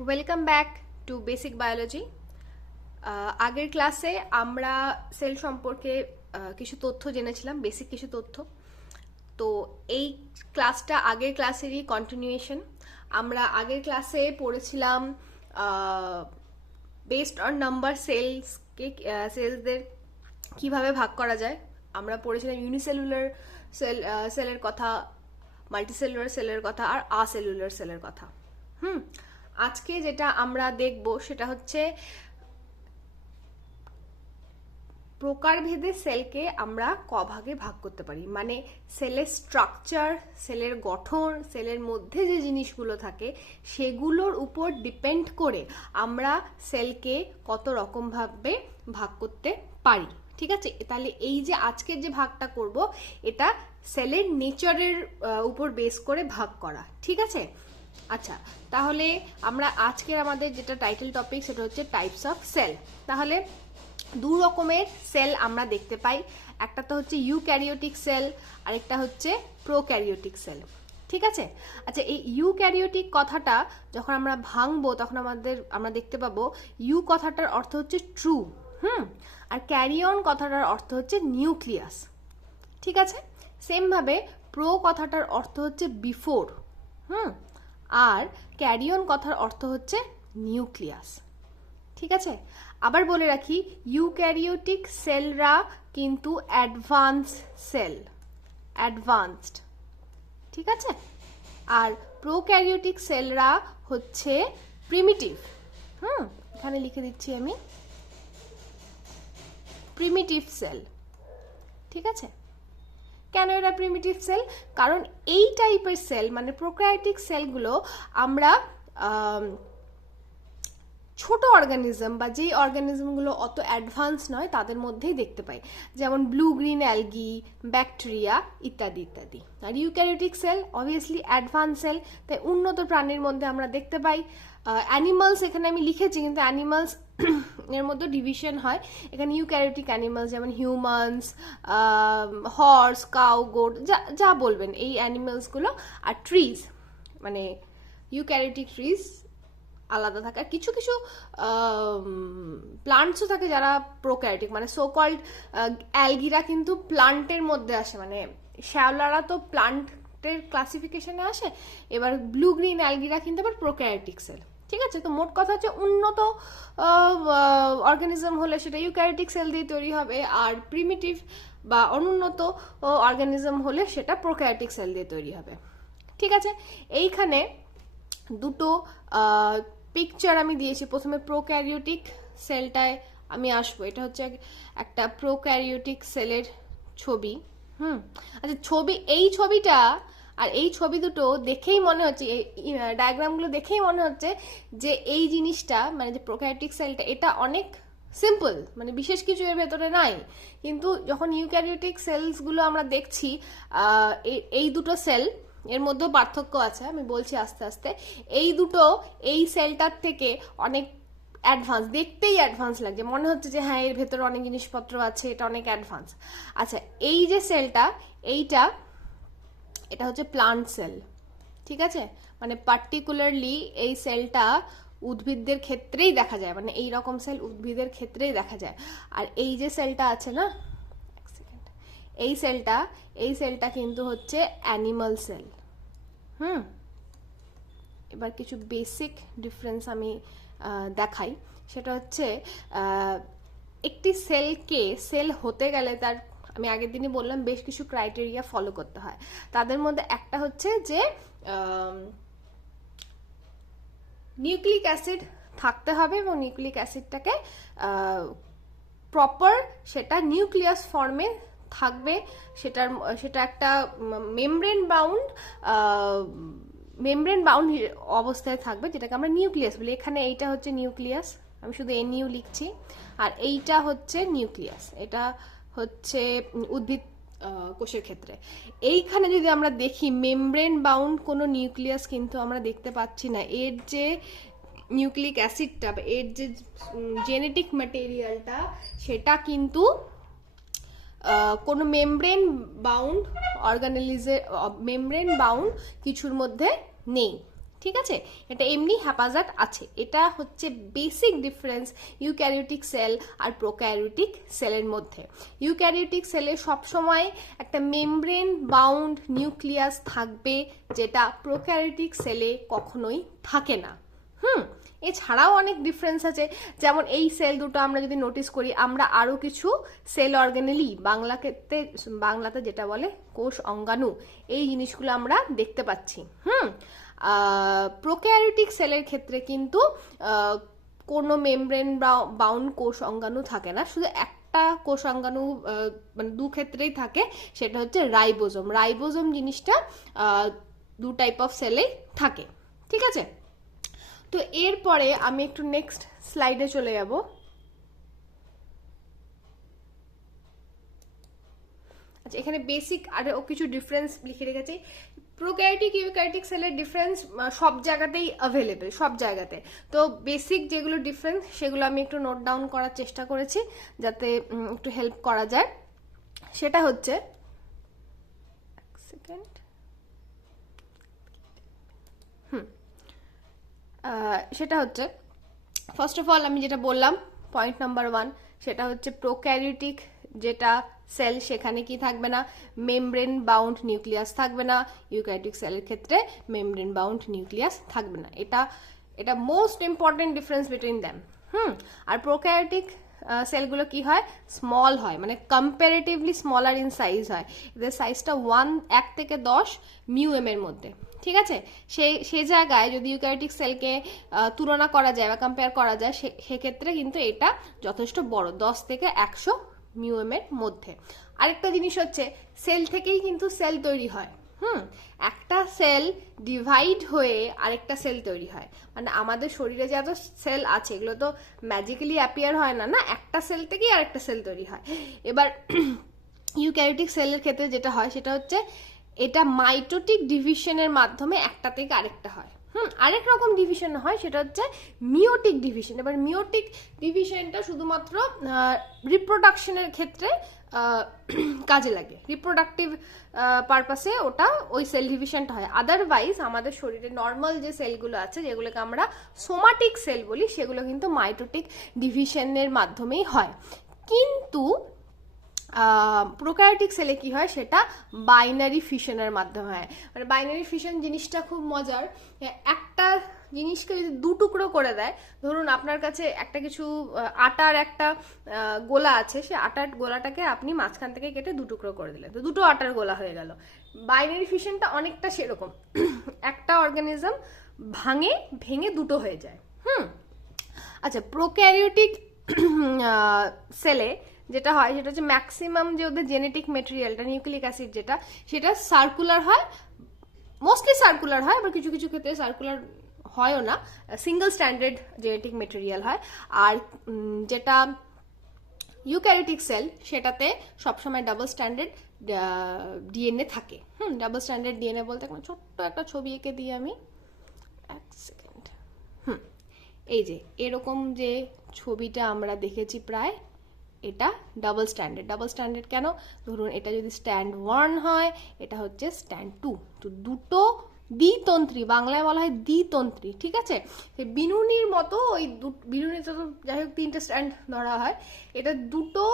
Welcome back to basic biology. আগের ক্লাসে আমরা সেল সম্পর্কে কিছু তথ্য জেনেছিলাম, বেসিক কিছু তথ্য। তো এই ক্লাসটা আগের ক্লাসেরই কন্টিনিউয়েশন। আমরা আগের ক্লাসে পড়েছিলাম বেসড অন নাম্বার সেলসদের কিভাবে ভাগ করা যায়। আমরা পড়েছিলাম ইউনিসেলুলার সেলের কথা, মাল্টিসেলুলার সেলের কথা আর আসেলুলার সেলের কথা। আজকে যেটা আমরা দেখব সেটা হচ্ছে প্রকারভেদে সেলকে আমরা কভাগে ভাগ করতে পারি, মানে সেলের স্ট্রাকচার, সেলের গঠন, সেলের মধ্যে যে জিনিসগুলো থাকে সেগুলোর উপর ডিপেন্ড করে আমরা সেলকে কত রকমভাবে ভাগ করতে পারি। ঠিক আছে, তাহলে এই যে আজকের যে ভাগটা করব এটা সেলের নেচারের উপর বেস করে ভাগ করা। ঠিক আছে, আচ্ছা, তাহলে আমরা আজকের আমাদের যেটা টাইটেল টপিক সেটা হচ্ছে টাইপস অফ সেল। তাহলে দু রকমের সেল আমরা দেখতে পাই, একটা তো হচ্ছে ইউক্যারিওটিক সেল, আরেকটা হচ্ছে প্রোক্যারিওটিক সেল। ঠিক আছে, আচ্ছা, এই ইউক্যারিওটিক কথাটা যখন আমরা ভাঙবো তখন আমরা দেখতে পাবো ইউ কথাটার অর্থ হচ্ছে ট্রু, আর ক্যারিয়ন কথাটার অর্থ হচ্ছে নিউক্লিয়াস। ঠিক আছে, সেম ভাবে প্রো কথাটার অর্থ হচ্ছে বিফোর, আর ক্যারিয়ন কথার অর্থ হচ্ছে নিউক্লিয়াস। ঠিক আছে, আবার বলে রাখি ইউক্যারিওটিক সেলরা কিন্তু অ্যাডভান্স সেল, অ্যাডভান্সড। ঠিক আছে, আর প্রোক্যারিওটিক সেলরা হচ্ছে প্রিমিটিভ। এখানে লিখে দিচ্ছি আমি প্রিমিটিভ সেল। ঠিক আছে, কেন এরা প্রিমিটিভ সেল? কারণ এই টাইপের সেল মানে প্রোক্যারিওটিক সেলগুলো আমরা ছোট অর্গানিজম বা যেই অর্গানিজমগুলো অত অ্যাডভান্স নয় তাদের মধ্যেই দেখতে পাই, যেমন ব্লু গ্রিন অ্যালগি, ব্যাকটেরিয়া ইত্যাদি ইত্যাদি। আর eukaryotic cell obviously advance cell, তাই উন্নত প্রাণীর মধ্যে আমরা দেখতে পাই। অ্যানিমালস এখানে আমি লিখেছি, কিন্তু অ্যানিমালস এর মধ্যে ডিভিশন হয়। এখানে ইউক্যারিওটিক অ্যানিমালস যেমন হিউম্যানস, হর্স, কাউ, গোট, যা বলবেন এই অ্যানিমালসগুলো। আর ট্রিজ মানে ইউক্যারিওটিক ট্রিজ আলাদা থাকে, আর কিছু কিছু প্লান্টসও থাকে যারা প্রোক্যারিওটিক, মানে সো কল্ড অ্যালগিরা কিন্তু প্লান্টের মধ্যে আসে, মানে শ্যাওলারা তো প্লান্টের ক্লাসিফিকেশনে আসে, এবার ব্লু গ্রিন অ্যালগিরা কিন্তু আবার প্রোক্যারিওটিক সেল। ঠিক আছে, তো মোট কথা হচ্ছে উন্নত অর্গানিজম হলে সেটা ইউক্যারিওটিক সেল দিয়ে তৈরি হবে, আর প্রিমিটিভ বা অনুন্নত অর্গানিজম হলে সেটা প্রোক্যারিওটিক সেল দিয়ে তৈরি হবে। ঠিক আছে, এইখানে দুটো পিকচার আমি দিয়েছি। প্রথমে প্রোক্যারিওটিক সেলটায় আমি আসবো, এটা হচ্ছে একটা প্রোক্যারিওটিক সেলের ছবি। আচ্ছা, এই ছবিটা আর এই ছবি দুটো দেখেই মনে হচ্ছে, ডায়াগ্রামগুলো দেখেই মনে হচ্ছে যে এই জিনিসটা মানে যে প্রোক্যারিওটিক সেলটা এটা অনেক সিম্পল, মানে বিশেষ কিছু এর ভেতরে নাই। কিন্তু যখন ইউক্যারিওটিক সেলসগুলো আমরা দেখছি, এই দুটো সেল এর মধ্যেও পার্থক্য আছে, আমি বলছি আস্তে আস্তে। এই দুটো এই সেলটার থেকে অনেক অ্যাডভান্স, দেখতেই অ্যাডভান্স লাগছে, মনে হচ্ছে যে হ্যাঁ এর ভেতরে অনেক জিনিসপত্র আছে, এটা অনেক অ্যাডভান্স। আচ্ছা, এই যে সেলটা এটা হচ্ছে প্লান্ট সেল। ঠিক আছে, মানে পার্টিকুলারলি এই সেলটা উদ্ভিদদের ক্ষেত্রেই দেখা যায়, মানে এই রকম সেল উদ্ভিদের ক্ষেত্রেই দেখা যায়। আর এই যে সেলটা আছে না, এই সেলটা কিন্তু হচ্ছে অ্যানিমাল সেল। এবার কিছু বেসিক ডিফারেন্স আমি দেখাই। সেটা হচ্ছে একটি সেলকে সেল হতে গেলে তার, আমি আগের দিনই বললাম, বেশ কিছু ক্রাইটেরিয়া ফলো করতে হয়। তাদের মধ্যে একটা হচ্ছে যে নিউক্লিক অ্যাসিড থাকতে হবে, এবং নিউক্লিক অ্যাসিডটাকে প্রপার সেটা নিউক্লিয়াস ফর্মে থাকবে, সেটা একটা মেমব্রেন বাউন্ড অবস্থায় থাকবে, যেটাকে আমরা নিউক্লিয়াস বলি। এখানে এইটা হচ্ছে নিউক্লিয়াস, আমি শুধু এনইউ লিখছি, আর এইটা হচ্ছে নিউক্লিয়াস, এটা হচ্ছে উদ্ভিদ কোষের ক্ষেত্রে। এইখানে যদি আমরা দেখি মেমব্রেন বাউন্ড কোনো নিউক্লিয়াস কিন্তু আমরা দেখতে পাচ্ছি না। এর যে নিউক্লিক অ্যাসিডটা বা এর যে জেনেটিক ম্যাটেরিয়ালটা সেটা কিন্তু কোনো মেমব্রেন বাউন্ড কিছুর মধ্যে নেই। ঠিক আছে, এটা এমনি হ্যাপাজার্ড আছে। এটা হচ্ছে বেসিক ডিফারেন্স ইউক্যারিওটিক সেল আর প্রোক্যারিওটিক সেলের মধ্যে। ইউক্যারিওটিক সেলে সবসময় একটা মেমব্রেন বাউন্ড নিউক্লিয়াস থাকবে, যেটা প্রোক্যারিওটিক সেলে কখনোই থাকে না। এছাড়াও অনেক ডিফারেন্স আছে, যেমন এই সেল দুটো আমরা যদি নোটিস করি, আমরা আরো কিছু সেল অর্গানেলি, বাংলাতে যেটা বলে কোষ অঙ্গাণু, এই জিনিসগুলো আমরা দেখতে পাচ্ছি। প্রোক্যারিওটিক সেলের ক্ষেত্রে কিন্তু কোনো মেমব্রেন বাউন্ড কোষ অঙ্গাণু থাকে না, শুধু একটা কোষ অঙ্গাণু মানে দু ক্ষেত্রেই থাকে, সেটা হচ্ছে রাইবোজোম। রাইবোজোম জিনিসটা দু টাইপ অফ সেলেই থাকে। ঠিক আছে, তো এরপরে আমি একটু নেক্সট স্লাইডে চলে যাব। আচ্ছা, এখানে বেসিক আরও কিছু ডিফারেন্স লিখে রেখেছি। প্রোক্যারিওটিক ইউক্যারিওটিক সেলের ডিফারেন্স সব জায়গাতেই অ্যাভেলেবেল, সব জায়গাতে। তো বেসিক যেগুলো ডিফারেন্স সেগুলো আমি একটু নোট ডাউন করার চেষ্টা করেছি যাতে একটু হেল্প করা যায়। সেটা হচ্ছে, এক সেকেন্ড, সেটা হচ্ছে ফার্স্ট অফ অল আমি যেটা বললাম পয়েন্ট নাম্বার 1, সেটা হচ্ছে প্রোক্যারিওটিক যেটা সেল সেখানে কি থাকবে না, মেমব্রেন বাউন্ড নিউক্লিয়াস থাকবে না। ইউক্যারিওটিক সেলের ক্ষেত্রে মেমব্রেন বাউন্ড নিউক্লিয়াস থাকবে না। এটা most important difference between them. আর প্রোক্যারিওটিক সেলগুলো কি হয়, স্মল হয়, মানে কম্পারেটিভলি স্মলার ইন সাইজ হয়। এদের সাইজটা 1 থেকে 10 μm এর মধ্যে। ঠিক আছে, সে জায়গায় যদি ইউক্যারিওটিক সেলকে তুলনা করা যায় বা কম্পেয়ার করা যায়, সেক্ষেত্রে কিন্তু এটা যথেষ্ট বড়, 10 থেকে 100 μm এর মধ্যে। আরেকটা জিনিস হচ্ছে, সেল থেকেই কিন্তু সেল তৈরি হয়। একটা সেল ডিভাইড হয়ে আরেকটা সেল তৈরি হয়, মানে আমাদের শরীরে যত সেল আছে এগুলো তো ম্যাজিক্যালি অ্যাপিয়ার হয় না, একটা সেল থেকেই আরেকটা সেল তৈরি হয়। এবার ইউক্যারিওটিক সেলের ক্ষেত্রে যেটা হয় সেটা হচ্ছে, এটা মাইটোটিক ডিভিশনের মাধ্যমে একটা থেকে আরেকটা হয়। আরেক রকম ডিভিশন হয়, সেটা হচ্ছে মিওটিক ডিভিশন। এবার মিওটিক ডিভিশনটা শুধুমাত্র রিপ্রোডাকশনের ক্ষেত্রে কাজে লাগে, রিপ্রোডাক্টিভ পারপাসে ওটা ওই সেল ডিভিশনটা হয়। আদারওয়াইজ আমাদের শরীরে নর্মাল যে সেলগুলো আছে, যেগুলোকে আমরা সোমাটিক সেল বলি, সেগুলো কিন্তু মাইটোটিক ডিভিশনের মাধ্যমেই হয়। কিন্তু প্রোক্যারিওটিক সেলে কি হয়, সেটা বাইনারি ফিশনের মাধ্যমে হয়। মানে বাইনারি ফিশন জিনিসটা খুব মজার। একটা জিনিসকে যদি দু টুকরো করে দেয়, ধরুন আপনার কাছে একটা কিছু আটার একটা গোলা আছে, সে আটার গোলাটাকে আপনি মাঝখান থেকে কেটে দু টুকরো করে দিলেন, তো দুটো আটার গোলা হয়ে গেল। বাইনারি ফিশনটা অনেকটা সেরকম, একটা অর্গানিজম ভেঙে দুটো হয়ে যায়। আচ্ছা, প্রোক্যারিওটিক সেলে যেটা হয় সেটা হচ্ছে, ম্যাক্সিমাম যে ওদের জেনেটিক মেটেরিয়ালটা, নিউক্লিক অ্যাসিড যেটা, সেটা সার্কুলার হয়, মোস্টলি সার্কুলার হয়, আবার কিছু কিছু ক্ষেত্রে সার্কুলার হয়ও না, সিঙ্গেল স্ট্যান্ডার্ড জেনেটিক মেটেরিয়াল হয়। আর যেটা ইউক্যারিওটিক সেল, সেটাতে সবসময় ডাবল স্ট্যান্ডার্ড ডিএনএ থাকে। ডাবল স্ট্যান্ডার্ড ডিএনএ বলতে ছোট্ট একটা ছবি এঁকে দিই আমি, এক সেকেন্ড। এই যে এরকম যে ছবিটা আমরা দেখেছি প্রায়, এটা ডাবল স্ট্যান্ডার্ড। ডাবল স্ট্যান্ডার্ড কেন, ধরুন এটা যদি স্ট্যান্ড 1 হয়, এটা হচ্ছে স্ট্যান্ড 2, তো দুটো দ্বিতন্ত্রী, বাংলায় বলা হয় দ্বিতন্ত্রী। ঠিক আছে, বিনুনির মতো, ওই বিনুনিতে তো যাই হোক 3টে স্ট্যান্ড ধরা হয়, এটা দুটো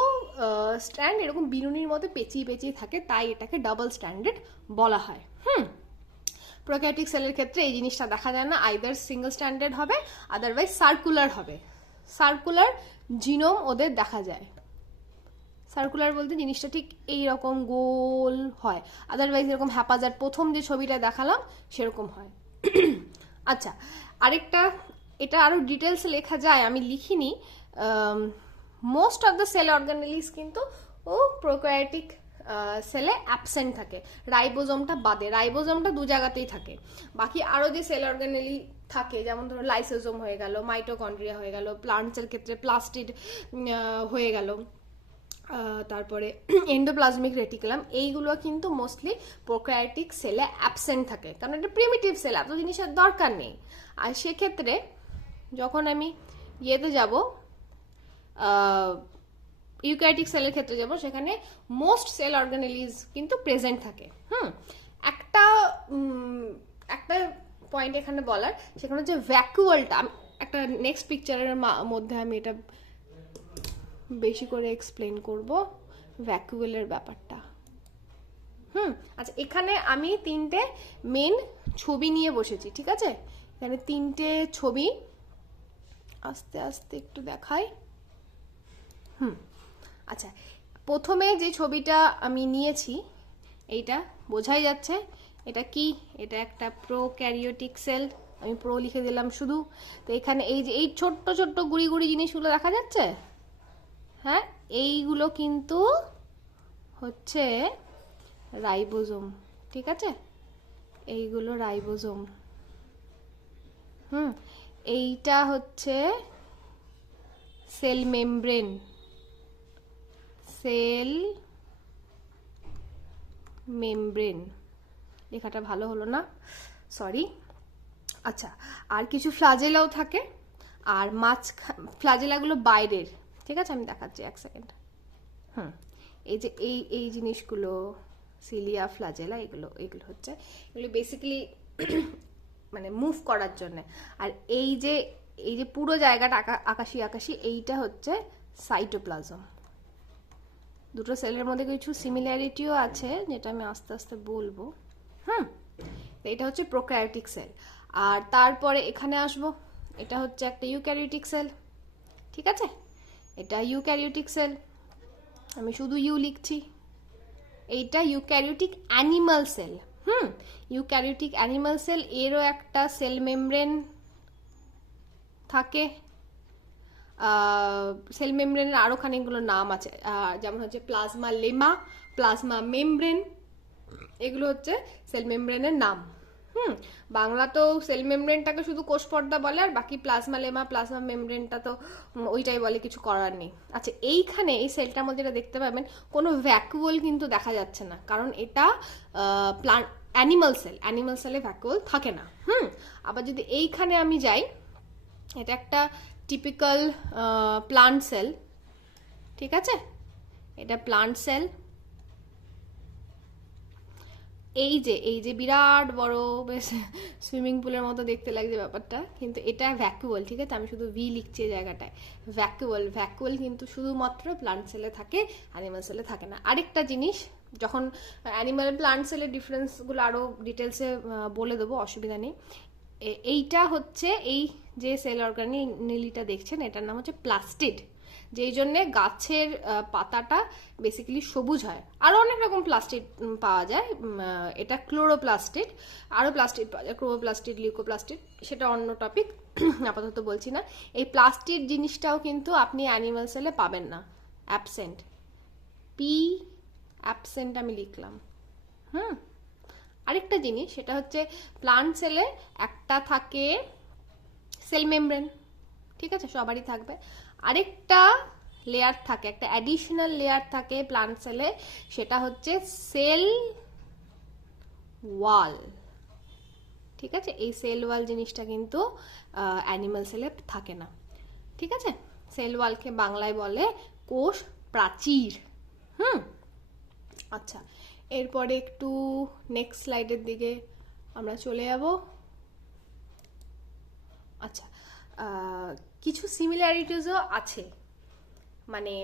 স্ট্যান্ড এরকম বিনুনির মতো পেঁচিয়ে পেঁচিয়ে থাকে, তাই এটাকে ডাবল স্ট্যান্ডার্ড বলা হয়। প্রোক্যারিওটিক সেলের ক্ষেত্রে এই জিনিসটা দেখা যায় না, আইদার সিঙ্গেল স্ট্যান্ডার্ড হবে, আদারওয়াইজ সার্কুলার হবে। সার্কুলার জিনোম ওদের দেখা যায়। সার্কুলার বলতে জিনিসটা ঠিক এই রকম গোল হয়, আদারওয়াইজ এরকম হ্যাপাজার্ড প্রথম যে ছবিটা দেখালাম সেরকম হয়। আচ্ছা, আরেকটা, এটা আরো ডিটেলস লেখা যায়, আমি লিখিনি। মোস্ট অফ দ্য সেল অর্গানেলিস কিন্তু ও প্রোক্যারিওটিক সেলে অ্যাবসেন্ট থাকে, রাইবোজোমটা বাদে। রাইবোজোমটা দু জায়গাতেই থাকে, বাকি আরো যে সেল অর্গানেলি থাকে, যেমন ধরো লাইসোজোম হয়ে গেল, মাইটোকন্ড্রিয়া হয়ে গেল, প্লান্টসের ক্ষেত্রে প্লাস্টিড হয়ে গেল, তারপরে এন্ডোপ্লাজমিক রেটিকুলাম, এইগুলো কিন্তু মোস্টলি প্রোক্যারিওটিক সেলে অ্যাবসেন্ট থাকে, কারণ এটা প্রিমিটিভ সেল, এত জিনিসের দরকার নেই। আর সেক্ষেত্রে যখন আমি ইয়েতে যাব, ইউক্যারিওটিক সেলের ক্ষেত্রে যাব, সেখানে মোস্ট সেল অর্গানেলিজ কিন্তু প্রেজেন্ট থাকে। একটা পয়েন্ট এখানে বলার, সেখানে হচ্ছে ভ্যাকুয়ালটা। একটা নেক্সট পিকচারের মধ্যে আমি এটা বেশি করে এক্সপ্লেন করব ভ্যাকুয়ালের ব্যাপারটা। আচ্ছা, এখানে আমি 3টে মেন ছবি নিয়ে বসেছি, ঠিক আছে? এখানে 3টে ছবি, আস্তে আস্তে একটু দেখাই। আচ্ছা, প্রথমে যে ছবিটা আমি নিয়েছি এইটা বোঝাই যাচ্ছে এটা কি, এটা একটা প্রোক্যারিওটিক সেল। আমি প্রো লিখে দিলাম শুধু। তো এখানে এই যে এই ছোট্ট ছোট্ট গুড়ি গুড়ি জিনিসগুলো দেখা যাচ্ছে, হ্যাঁ, এইগুলো কিন্তু হচ্ছে রাইবোজোম, ঠিক আছে? এইগুলো রাইবোজোম। এইটা হচ্ছে সেল মেমব্রেন, সেল মেমব্রেন। লেখাটা ভালো হলো না, সরি। আচ্ছা, আর কিছু ফ্লাজেলাও থাকে, আর ফ্লাজেলাগুলো বাইরের, ঠিক আছে? আমি দেখাচ্ছি, এক সেকেন্ড। এই যে এই জিনিসগুলো সিলিয়া, ফ্লাজেলা, এগুলো হচ্ছে, এগুলো বেসিক্যালি মানে মুভ করার জন্য। আর এই যে পুরো জায়গাটা আকাশি আকাশি, এইটা হচ্ছে সাইটোপ্লাজম। দুটো সেলের মধ্যে কিছু সিমিলারিটিও আছে, যেটা আমি আস্তে আস্তে বলবো। তো এটা হচ্ছে প্রোক্যারিওটিক সেল। আর তারপরে এখানে আসবো, এটা হচ্ছে একটা ইউক্যারিওটিক সেল, ঠিক আছে? এটা ইউক্যারিওটিক সেল, আমি শুধু ইউ লিখছি। এইটা eukaryotic animal cell. Eukaryotic animal cell, এরও একটা সেল মেমব্রেন থাকে। সেল মেমব্রেনের আরও খানিকগুলো নাম আছে, যেমন হচ্ছে প্লাজমা লেমা, প্লাজমা মেমব্রেন, এগুলো হচ্ছে সেল মেমব্রেনের নাম। বাংলা তো সেল মেমব্রেনটাকে শুধু কোষ পর্দা বলে, আর বাকি প্লাজমা লেমা, প্লাজমা মেমব্রেনটা তো ওইটাই বলে, কিছু করার নেই। আচ্ছা, এইখানে এই সেলটার মধ্যে এটা দেখতে পাবেন কোনো ভ্যাকুয়াল কিন্তু দেখা যাচ্ছে না, কারণ এটা অ্যানিমাল সেল, অ্যানিমাল সেলে ভ্যাকুয়াল থাকে না। আবার যদি এইখানে আমি যাই, এটা একটা টিপিক্যাল প্লান্ট সেল, ঠিক আছে? এটা প্লান্ট সেল। এই যে বিরাট বড়, বেশ সুইমিং পুলের মতো দেখতে লাগছে ব্যাপারটা, কিন্তু এটা ভ্যাকুয়াল, ঠিক আছে? আমি শুধু ভি লিখছি এই জায়গাটায়। ভ্যাকুয়াল কিন্তু শুধুমাত্র প্লান্ট সেলে থাকে, অ্যানিমাল সেলে থাকে না। আরেকটা জিনিস, যখন অ্যানিমাল প্লান্ট সেলের ডিফারেন্সগুলো আরও ডিটেলসে বলে দেবো, অসুবিধা নেই। এইটা হচ্ছে এই যে সেল অর্গানিলিটা দেখছেন, এটার নাম হচ্ছে প্লাস্টিড, যেই জন্যে গাছের পাতাটা বেসিক্যালি সবুজ হয়। আরও অনেক রকম প্লাস্টিড পাওয়া যায়, এটা ক্লোরোপ্লাস্টিড, আরও প্লাস্টিড পাওয়া যায়, ক্লোরোপ্লাস্টিড, লিউকোপ্লাস্টিড, সেটা অন্য টপিক, আপাতত বলছি না। এই প্লাস্টিড জিনিসটাও কিন্তু আপনি অ্যানিমাল সেলে পাবেন না, অ্যাবসেন্ট, পি অ্যাবসেন্ট আমি লিখলাম। আরেকটা জিনিস, সেটা হচ্ছে প্লান্ট সেলে একটা থাকে সেল মেমব্রেন, ঠিক আছে? সবারই থাকবে। আরেকটা লেয়ার থাকে, একটা অ্যাডিশনাল লেয়ার থাকে প্লান্ট সেলে, সেটা হচ্ছে সেল ওয়াল, ঠিক আছে? এই সেল ওয়াল জিনিসটা কিন্তু অ্যানিমাল সেলে থাকে না, ঠিক আছে? সেল ওয়ালকে বাংলায় বলে কোষ প্রাচীর। আচ্ছা, এরপরে একটু নেক্সট স্লাইডের দিকে আমরা চলে যাব। আচ্ছা, কিছু সিমিলারিটিসও আছে, মানে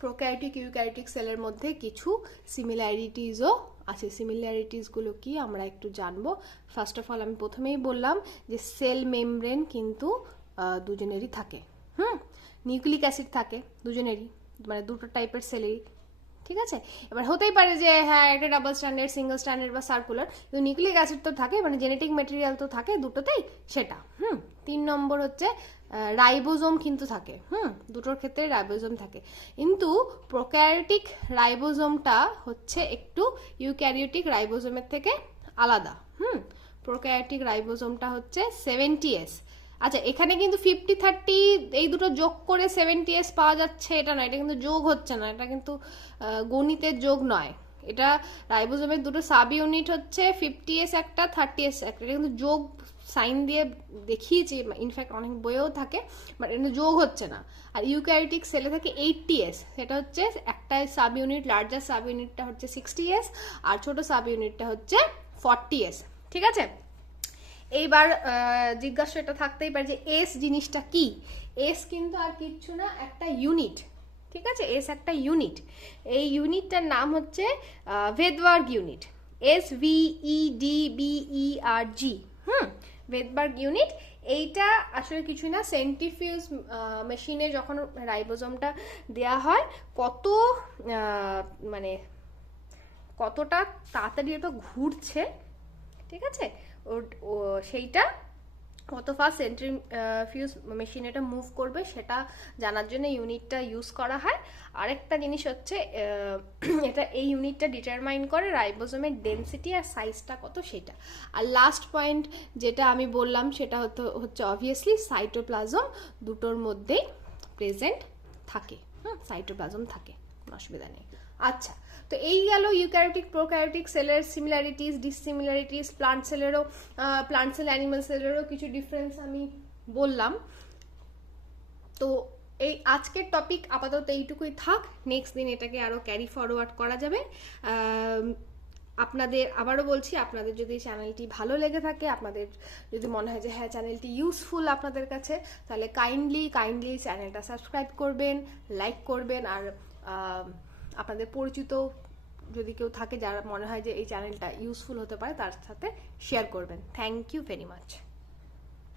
প্রোক্যারিওটিক ইউক্যারিওটিক সেলের মধ্যে কিছু সিমিলারিটিসও আছে। সিমিলারিটিসগুলো কি আমরা একটু জানবো। ফার্স্ট অফ অল আমি প্রথমেই বললাম যে সেল মেমব্রেন কিন্তু দুজনেরই থাকে। নিউক্লিক অ্যাসিড থাকে দুজনেরই, মানে দুটো টাইপের সেলেরই, ঠিক আছে? এবার হতেই পারে যে হ্যাঁ, একটা ডাবল স্ট্যান্ডার্ড, সিঙ্গেল স্ট্যান্ডার্ড বা সার্কুলার, কিন্তু নিউক্লিক অ্যাসিড তো থাকে, মানে জেনেটিক ম্যাটেরিয়াল তো থাকে দুটোতেই, সেটা। 3 নম্বর হচ্ছে রাইবোজোম কিন্তু থাকে, দুটোর ক্ষেত্রে রাইবোজোম থাকে, কিন্তু প্রোক্যারিওটিক রাইবোজোমটা হচ্ছে একটু ইউক্যারিওটিক রাইবোজোমের থেকে আলাদা। প্রোক্যারিওটিক রাইবোজোমটা হচ্ছে 70S। আচ্ছা, এখানে কিন্তু 50-30 এই দুটো যোগ করে 70S পাওয়া যাচ্ছে, এটা নয়, এটা কিন্তু যোগ হচ্ছে না, এটা কিন্তু গণিতের যোগ নয়। এটা রাইবোজোমের দুটো সাব ইউনিট হচ্ছে 50S একটা, 30S একটা, এটা কিন্তু যোগ সাইন দিয়ে দেখিয়েছি, ইনফ্যাক্ট অনেক বইয়েও থাকে, বাট এটা যোগ হচ্ছে না। আর ইউক্যারিওটিক সেলে থাকে 80S, সেটা হচ্ছে একটা সাব ইউনিট, লার্জার সাব ইউনিটটা হচ্ছে 60S, আর ছোট সাব ইউনিটটা হচ্ছে 40S, ঠিক আছে? এইবার জিজ্ঞাসা এটা থাকতেই পারে যে এস জিনিসটা কি। এস কিন্তু আর কিচ্ছু না, একটা ইউনিট, ঠিক আছে? এস একটা ইউনিট। এই ইউনিটটার নাম হচ্ছে ভেদবার্গ ইউনিট, SVEDBERG। ভেদবার্গ ইউনিট। এইটা আসলে কিছু না, সেন্ট্রিফিউজ মেশিনে যখন রাইবোজোমটা দেয়া হয়, কত মানে কতটা তাড়াতাড়ি ওটা ঘুরছে, ঠিক আছে, সেইটা কত ফাস্ট সেন্ট্রিফিউজ মেশিন এটা মুভ করবে সেটা জানার জন্য ইউনিটটা ইউজ করা হয়। আরেকটা জিনিস হচ্ছে এটা, এই ইউনিটটা ডিটারমাইন করে রাইবোজোমের ডেনসিটি আর সাইজটা কত সেটা। আর লাস্ট পয়েন্ট যেটা আমি বললাম সেটা হচ্ছে অবভিয়াসলি সাইটোপ্লাজম দুটোর মধ্যেই প্রেজেন্ট থাকে। সাইটোপ্লাজম থাকে, কোনো অসুবিধা নেই। আচ্ছা, তো এই গেল ইউক্যারিওটিক প্রোক্যারিওটিক সেলের similarities dissimilarities, plant cell animal সেলেরও কিছু ডিফারেন্স আমি বললাম। তো এই আজকের টপিক আপাতত এইটুকুই থাক, নেক্সট দিন এটাকে আরো ক্যারি ফরওয়ার্ড করা যাবে। আপনাদের আবারও বলছি, আপনাদের যদি চ্যানেলটি ভালো লেগে থাকে, আপনাদের যদি মনে হয় যে হ্যাঁ চ্যানেলটি ইউজফুল আপনাদের কাছে, তাহলে কাইন্ডলি চ্যানেলটা সাবস্ক্রাইব করবেন, লাইক করবেন, আর আপনাদের পরিচিত যদি কেউ থাকে যারা মনে হয় যে এই চ্যানেলটা ইউজফুল হতে পারে তার সাথে শেয়ার করবেন। Thank you very much.